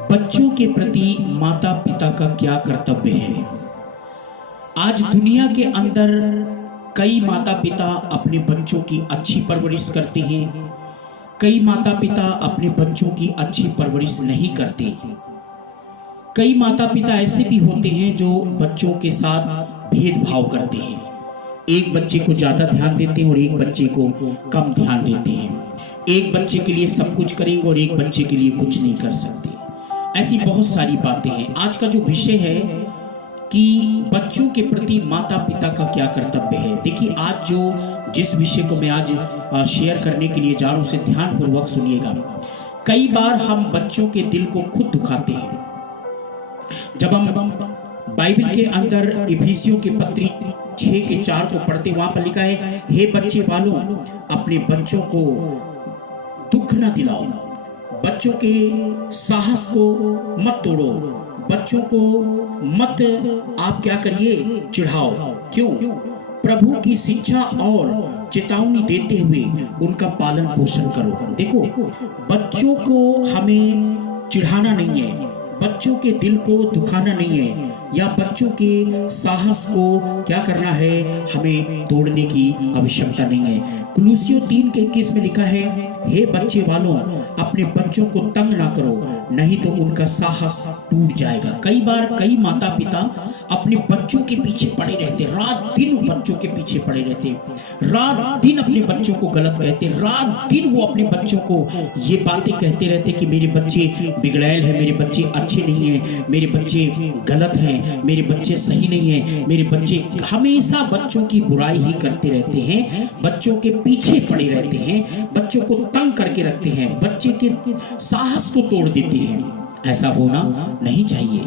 बच्चों के प्रति माता पिता का क्या कर्तव्य है। आज दुनिया के अंदर कई माता पिता अपने बच्चों की अच्छी परवरिश करते हैं, कई माता पिता अपने बच्चों की अच्छी परवरिश नहीं करते। कई माता पिता ऐसे भी होते हैं जो बच्चों के साथ भेदभाव करते हैं, एक बच्चे को ज़्यादा ध्यान देते हैं और एक बच्चे को कम ध्यान देते हैं। एक बच्चे के लिए सब कुछ करेंगे और एक बच्चे के लिए कुछ नहीं कर सकते। ऐसी बहुत सारी बातें हैं। आज का जो विषय है कि बच्चों के प्रति माता पिता का क्या कर्तव्य है। देखिए, आज जिस विषय को मैं आज शेयर करने के लिए जा रहा हूँ उसे ध्यानपूर्वक सुनिएगा। कई बार हम बच्चों के दिल को खुद दुखाते हैं। जब हम बाइबल के अंदर इफिसियों के पत्री 6:4 को पढ़ते, वहां पर लिखा है, हे बच्चे वालों, अपने बच्चों को दुख न दिलाओ, बच्चों के साहस को मत तोड़ो, बच्चों को मत आप क्या करिए, चिढ़ाओ। क्यों? प्रभु की शिक्षा और चेतावनी देते हुए उनका पालन पोषण करो। देखो, बच्चों को हमें चिढ़ाना नहीं है, बच्चों के दिल को दुखाना नहीं है, या बच्चों के साहस को क्या करना है, हमें तोड़ने की आवश्यकता नहीं है। कुलुसियों 3:21 में लिखा है, हे बच्चे वालों, अपने बच्चों को तंग ना करो, नहीं तो उनका साहस टूट जाएगा। कई बार कई माता पिता अपने बच्चों के पीछे पड़े रहते, रात दिन बच्चों के पीछे पड़े रहते, रात दिन अपने बच्चों को गलत कहते, रात दिन वो अपने बच्चों को ये बातें कहते रहते कि मेरे बच्चे बिगड़ैल है, मेरे बच्चे अच्छे नहीं हैं, मेरे बच्चे गलत हैं, मेरे बच्चे सही नहीं हैं, मेरे बच्चे हमेशा बच्चों की बुराई ही करते रहते हैं, बच्चों के पीछे पड़े रहते हैं, बच्चों को तंग करके रखते हैं, बच्चे के साहस को तोड़ देते हैं। ऐसा होना नहीं चाहिए।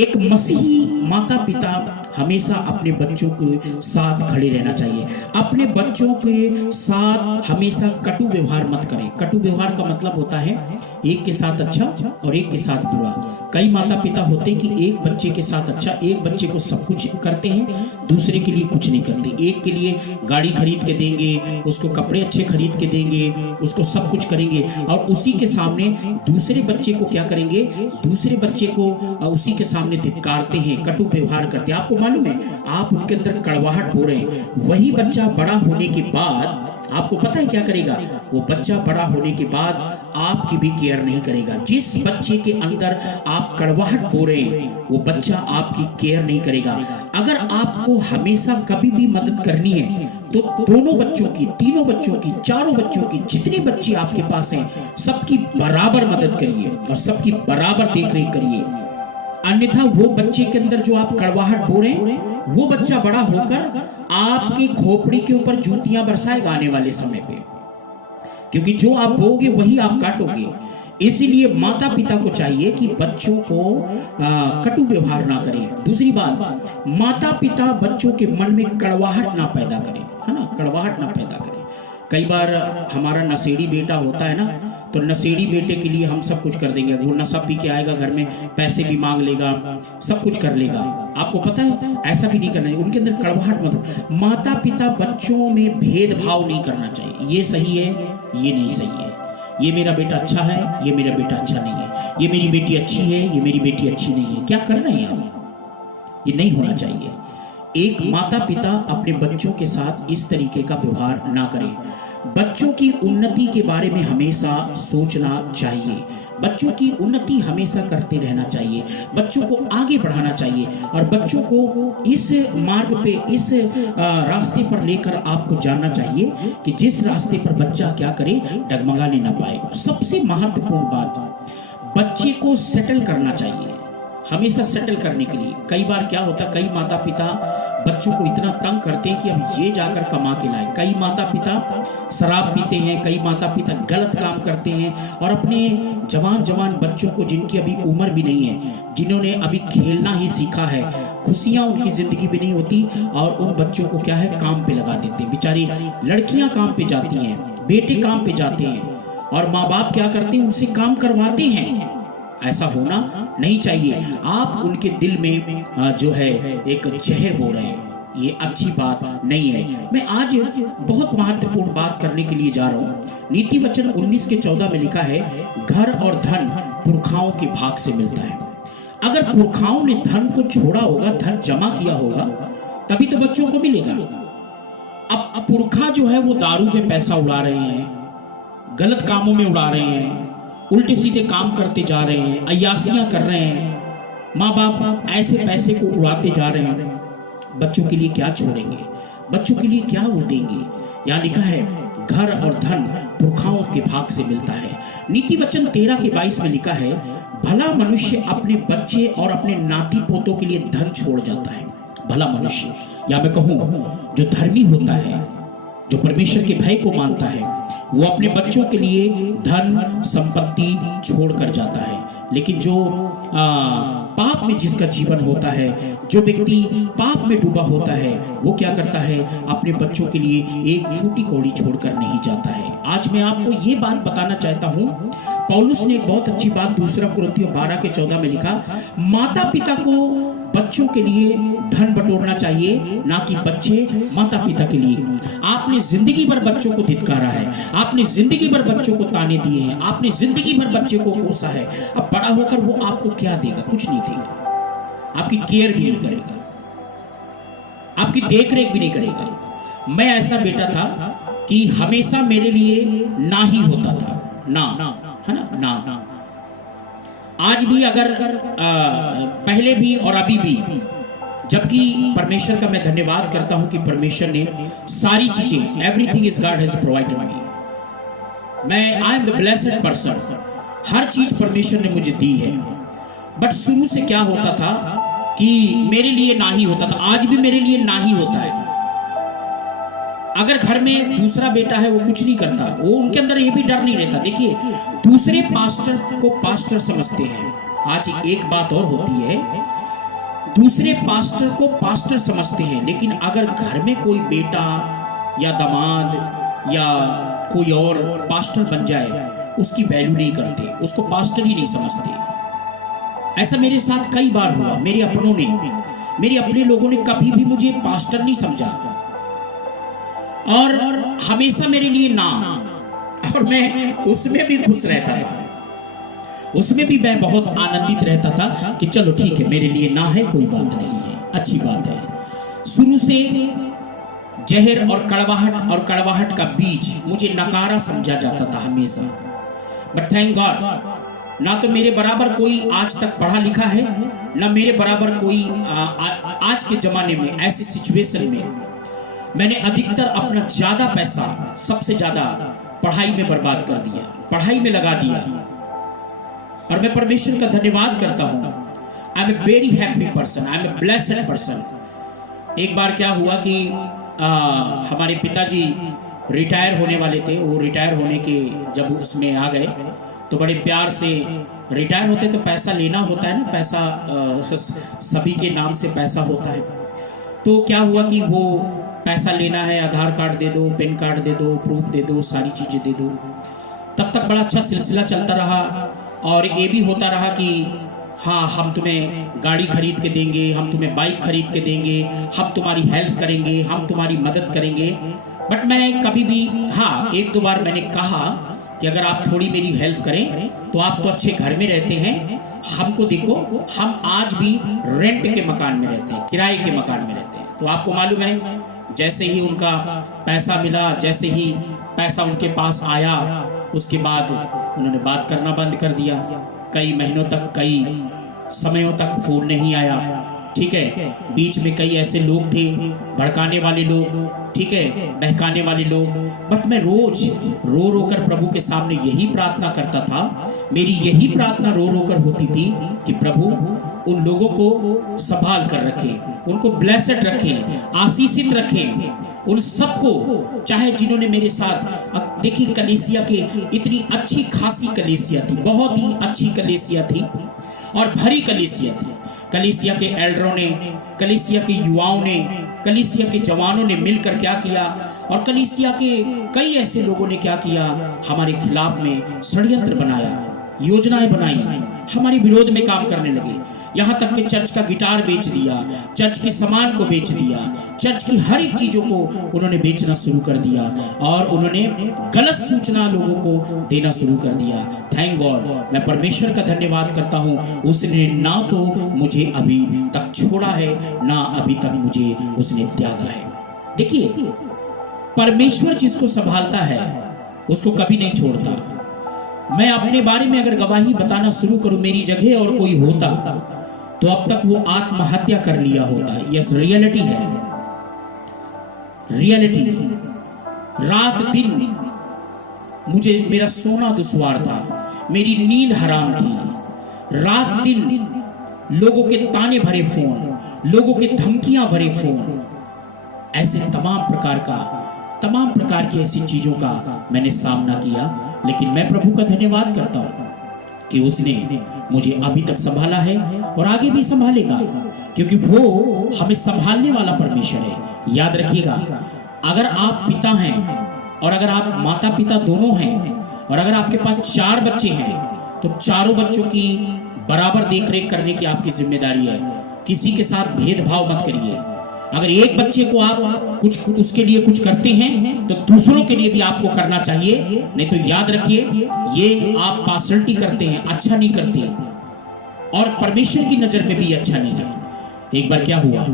एक मसीही माता पिता हमेशा अपने बच्चों के साथ खड़े रहना चाहिए। अपने बच्चों के साथ हमेशा कटु व्यवहार मत करें। कटु व्यवहार का मतलब होता है एक के साथ अच्छा और एक के साथ बुरा। कई माता पिता होते हैं कि एक बच्चे के साथ अच्छा, एक बच्चे को सब कुछ करते हैं, दूसरे के लिए कुछ नहीं करते। एक के लिए गाड़ी खरीद के देंगे, उसको कपड़े अच्छे खरीद के देंगे, उसको सब कुछ करेंगे, और उसी के सामने दूसरे बच्चे को क्या करेंगे, दूसरे बच्चे को उसी के सामने धिक्कारते हैं, कटु व्यवहार करते हैं। आपको मालूम है, आप उनके अंदर कड़वाहट बो रहे हैं। वही बच्चा बड़ा होने के बाद आपको पता है क्या करेगा? वो बच्चा बड़ा होने के बाद आपकी भी केयर नहीं करेगा। जिस बच्चे के अंदर आप कड़वाहट बो रहे हैं वो बच्चा आपकी केयर नहीं करेगा। अगर आपको हमेशा कभी भी मदद करनी है तो दोनों बच्चों की, तीनों बच्चों की, चारों बच्चों की, जितने बच्चे आपके पास हैं सबकी बराबर मदद करिए और सबकी बराबर देख रेख करिए। अन्यथा वो बच्चे के अंदर जो आप कड़वाहट बो रहे हैं वो बच्चा बड़ा होकर आपकी खोपड़ी के ऊपर जूतियां बरसाएगा आने वाले समय पे, क्योंकि जो आप बोगे वही आप काटोगे। इसीलिए माता पिता को चाहिए कि बच्चों को कटु व्यवहार ना करें। दूसरी बात, माता पिता बच्चों के मन में कड़वाहट ना पैदा करें, है ना, कड़वाहट ना पैदा करें। कई बार हमारा नशेड़ी बेटा होता है ना, तो नशेड़ी बेटे के लिए हम सब कुछ कर देंगे। वो नशा पी के आएगा, घर में पैसे भी मांग लेगा, सब कुछ कर लेगा। आपको पता है ऐसा भी नहीं करना चाहिए। उनके अंदर कड़वाहट मत। माता पिता बच्चों में भेदभाव नहीं करना चाहिए, ये सही है, ये नहीं सही है, ये मेरा बेटा अच्छा है, ये मेरा बेटा अच्छा नहीं है, ये मेरी बेटी अच्छी है, ये मेरी बेटी अच्छी नहीं है। क्या कर रहे हैं आप? ये नहीं होना चाहिए। एक माता पिता अपने बच्चों के साथ इस तरीके का व्यवहार ना करें। बच्चों की उन्नति के बारे में हमेशा सोचना चाहिए, बच्चों की उन्नति हमेशा करते रहना चाहिए, बच्चों को आगे बढ़ाना चाहिए और बच्चों को इस मार्ग पे, इस रास्ते पर लेकर आपको जानना चाहिए कि जिस रास्ते पर बच्चा क्या करे, डगमगाने ना पाए। सबसे महत्वपूर्ण बात, बच्चे को सेटल करना चाहिए, हमेशा सेटल करने के लिए। कई बार क्या होता है, कई माता पिता बच्चों को इतना तंग करते हैं कि अब ये जाकर कमा के लाए। कई माता पिता शराब पीते हैं, कई माता पिता गलत काम करते हैं और अपने जवान बच्चों को, जिनकी अभी उम्र भी नहीं है, जिन्होंने अभी खेलना ही सीखा है, खुशियाँ उनकी ज़िंदगी भी नहीं होती, और उन बच्चों को क्या है, काम पे लगा देते हैं। बेचारी लड़कियाँ काम पे जाती हैं, बेटे काम पे जाते हैं और माँ बाप क्या करते हैं, उनसे काम करवाते हैं। ऐसा होना नहीं चाहिए। आप उनके दिल में जो है एक जहर बो रहे हैं, ये अच्छी बात नहीं है। मैं आज बहुत महत्वपूर्ण बात करने के लिए जा रहा हूँ। नीति वचन 19 के 14 में लिखा है, घर और धन पुरखाओं के भाग से मिलता है। अगर पुरखाओं ने धन को छोड़ा होगा, धन जमा किया होगा, तभी तो बच्चों को मिलेगा। अब पुरखा जो है वो दारू पे पैसा उड़ा रहे हैं, गलत कामों में उड़ा रहे हैं, उल्टे सीधे काम करते जा रहे हैं, अय्यासियां कर रहे हैं, माँ बाप ऐसे पैसे को उड़ाते जा रहे हैं। बच्चों के लिए क्या छोड़ेंगे, बच्चों के लिए क्या वो देंगे। यहाँ लिखा है, घर और धन पुरखाओं के भाग से मिलता है। नीति वचन 13 के 22 में लिखा है, भला मनुष्य अपने बच्चे और अपने नाती पोतों के लिए धन छोड़ जाता है। भला मनुष्य, या मैं कहूं जो धर्मी होता है, जो परमेश्वर के भय को मानता है, वो अपने बच्चों के लिए धन संपत्ति छोड़ कर जाता है। लेकिन जो पाप में जिसका जीवन होता है, जो व्यक्ति पाप में डूबा होता है, वो क्या करता है, अपने बच्चों के लिए एक फूटी कौड़ी छोड़कर नहीं जाता है। आज मैं आपको ये बात बताना चाहता हूँ, पौलुस ने एक बहुत अच्छी बात 2 कुरिन्थियों 12 के 14 में लिखा, माता पिता को बच्चों के लिए धन बटोरना चाहिए, ना कि बच्चे माता पिता के लिए। आपने जिंदगी भर बच्चों को धिक्कारा है, आपने जिंदगी भर बच्चों को ताने दिए हैं, आपने जिंदगी भर बच्चे को कोसा है। अब बड़ा होकर वो आपको क्या देगा? कुछ नहीं देगा, आपकी केयर भी नहीं करेगा, आपकी देखरेख भी नहीं करेगा। मैं ऐसा बेटा था कि हमेशा मेरे लिए ना ही होता था, ना, है ना। आज भी अगर पहले भी और अभी भी, जबकि परमेश्वर का मैं धन्यवाद करता हूं कि परमेश्वर ने सारी चीजें, everything is God has provided me. मैं I am the blessed person, हर चीज परमेश्वर ने मुझे दी है। बट शुरू से क्या होता था कि मेरे लिए ना ही होता था, आज भी मेरे लिए ना ही होता है। अगर घर में दूसरा बेटा है, वो कुछ नहीं करता, वो उनके अंदर ये भी डर नहीं रहता। देखिए, दूसरे पास्टर को पास्टर समझते हैं। आज एक बात और होती है, दूसरे पास्टर को पास्टर समझते हैं, लेकिन अगर घर में कोई बेटा या दामाद या कोई और पास्टर बन जाए, उसकी वैल्यू नहीं करते, उसको पास्टर ही नहीं समझते। ऐसा मेरे साथ कई बार हुआ। मेरे अपने लोगों ने कभी भी मुझे पास्टर नहीं समझा, और हमेशा मेरे लिए ना, और मैं उसमें भी खुश रहता था, उसमें भी मैं बहुत आनंदित रहता था कि चलो ठीक है, मेरे लिए ना है, कोई बात नहीं है, अच्छी बात है। शुरू से जहर और कड़वाहट का बीज मुझे नकारा समझा जाता था हमेशा। बट थैंक गॉड, ना तो मेरे बराबर कोई आज तक पढ़ा लिखा है, ना मेरे बराबर कोई आज के जमाने में ऐसी सिचुएशन में मैंने अधिकतर अपना ज्यादा पैसा, सबसे ज्यादा पढ़ाई में बर्बाद कर दिया, पढ़ाई में लगा दिया। और मैं परमेश्वर का धन्यवाद करता हूँ। I am a very happy person, I am a blessed person. एक बार क्या हुआ कि हमारे पिताजी रिटायर होने वाले थे। वो रिटायर होने के जब उसमें आ गए, तो बड़े प्यार से, रिटायर होते तो पैसा लेना होता है ना, पैसा सभी के नाम से पैसा होता है। तो क्या हुआ कि वो पैसा लेना है, आधार कार्ड दे दो, पैन कार्ड दे दो, प्रूफ दे दो, सारी चीज़ें दे दो। तब तक बड़ा अच्छा सिलसिला चलता रहा, और ये भी होता रहा कि हाँ, हम तुम्हें गाड़ी खरीद के देंगे, हम तुम्हें बाइक खरीद के देंगे, हम तुम्हारी हेल्प करेंगे, हम तुम्हारी मदद करेंगे। बट मैं कभी भी, हाँ, 1-2 बार मैंने कहा कि अगर आप थोड़ी मेरी हेल्प करें, तो आप तो अच्छे घर में रहते हैं, हमको देखो, हम आज भी रेंट के मकान में रहते हैं, किराए के मकान में रहते हैं। तो आपको मालूम है, जैसे ही उनका पैसा मिला, जैसे ही पैसा उनके पास आया, उसके बाद उन्होंने बात करना बंद कर दिया। कई महीनों तक, कई समयों तक फोन नहीं आया, ठीक है। बीच में कई ऐसे लोग थे, भड़काने वाले लोग, ठीक है, बहकाने वाले लोग। बट मैं रोज रो रो कर प्रभु के सामने यही प्रार्थना करता था, मेरी यही प्रार्थना रो रो कर होती थी कि प्रभु उन लोगों को संभाल कर रखें, उनको ब्लेस्ड रखें, आशीषित रखें, उन सबको, चाहे जिन्होंने मेरे साथ, देखिए कलीसिया के, इतनी अच्छी खासी कलीसिया थी, बहुत ही अच्छी कलीसिया थी और भरी कलीसिया थी। कलीसिया के एल्डरों ने, कलीसिया के युवाओं ने, कलीसिया के जवानों ने मिलकर क्या किया, और कलीसिया के कई ऐसे लोगों ने क्या किया, हमारे खिलाफ में षड्यंत्र बनाया, योजनाएं बनाई, हमारे विरोध में काम करने लगे। यहाँ तक कि चर्च का गिटार बेच दिया, चर्च के सामान को बेच दिया, चर्च की हर एक चीज़ों को उन्होंने बेचना शुरू कर दिया और उन्होंने गलत सूचना लोगों को देना शुरू कर दिया। थैंक गॉड, मैं परमेश्वर का धन्यवाद करता हूँ, उसने ना तो मुझे अभी तक छोड़ा है, ना अभी तक मुझे उसने त्यागा है। देखिए, परमेश्वर जिसको संभालता है उसको कभी नहीं छोड़ता। मैं अपने बारे में अगर गवाही बताना शुरू करूं, मेरी जगह और कोई होता तो अब तक वो आत्महत्या कर लिया होता। यस, रियलिटी है, रियलिटी। रात दिन मुझे मेरा सोना दुश्वार था, मेरी नींद हराम थी। रात दिन लोगों के ताने भरे फोन, लोगों के धमकियां भरे फोन, ऐसे तमाम प्रकार की ऐसी चीजों का मैंने सामना किया। लेकिन मैं प्रभु का धन्यवाद करता हूं कि उसने मुझे अभी तक संभाला है और आगे भी संभालेगा, क्योंकि वो हमें संभालने वाला परमेश्वर है। याद रखिएगा, अगर आप पिता हैं और अगर आप माता पिता दोनों हैं और अगर आपके पास 4 बच्चे हैं तो चारों बच्चों की बराबर देखरेख करने की आपकी जिम्मेदारी है। किसी के साथ भेदभाव मत करिए। अगर एक बच्चे को आप उसके लिए कुछ करते हैं तो दूसरों के लिए भी आपको करना चाहिए, नहीं तो याद रखिए ये आप पार्शलिटी करते हैं, अच्छा नहीं करते और परमेश्वर की नजर में भी अच्छा नहीं है। एक बार क्या हुआ,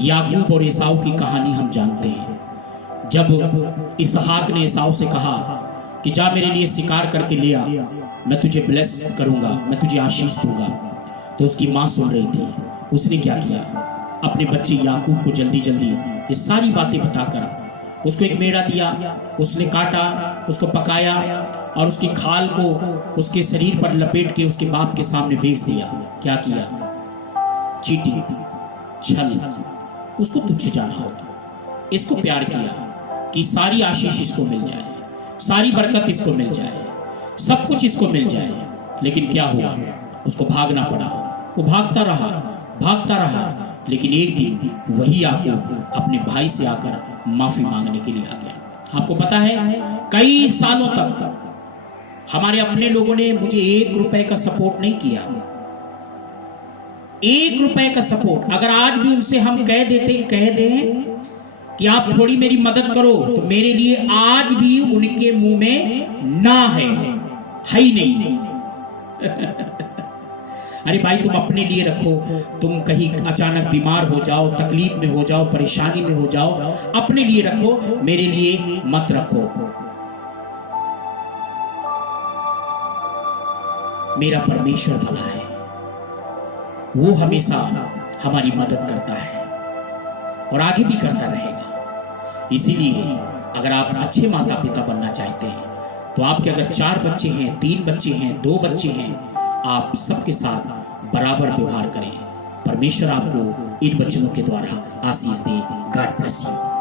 याकूब और एसाव की कहानी हम जानते हैं। जब इसहाक ने एसाव से कहा कि जा मेरे लिए शिकार करके ले आ, मैं तुझे ब्लेस करूंगा, मैं तुझे आशीष दूंगा, तो उसकी माँ सुन रही थी। उसने क्या किया, अपने बच्चे याकूब को जल्दी जल्दी ये सारी बातें बताकर उसको एक मेढ़ा दिया, उसने काटा, उसको पकाया और उसकी खाल को उसके शरीर पर लपेट के उसके बाप के सामने बेच दिया। क्या किया, चीटिंग, छल, उसको तुच्छ जाना हो। इसको प्यार किया कि सारी आशीष इसको मिल जाए, सारी बरकत इसको मिल जाए, सब कुछ इसको मिल जाए। लेकिन क्या हुआ, उसको भागना पड़ा। वो भागता रहा, लेकिन एक दिन वही याकूब अपने भाई से आकर माफी मांगने के लिए आ गया। आपको पता है, कई सालों तक हमारे अपने लोगों ने मुझे 1 रुपए का सपोर्ट नहीं किया। 1 रुपए का सपोर्ट। अगर आज भी उनसे हम कह दें कि आप थोड़ी मेरी मदद करो, तो मेरे लिए आज भी उनके मुंह में ना है ही नहीं। अरे भाई, तुम अपने लिए रखो। तुम कहीं अचानक बीमार हो जाओ, तकलीफ में हो जाओ, परेशानी में हो जाओ, अपने लिए रखो, मेरे लिए मत रखो। मेरा परमेश्वर भला है, वो हमेशा हमारी मदद करता है और आगे भी करता रहेगा। इसीलिए अगर आप अच्छे माता पिता बनना चाहते हैं तो आपके अगर 4 बच्चे हैं, 3 बच्चे हैं, 2 बच्चे हैं, आप सबके साथ बराबर व्यवहार करें। परमेश्वर आपको इन वचनों के द्वारा आशीष दे। God bless you.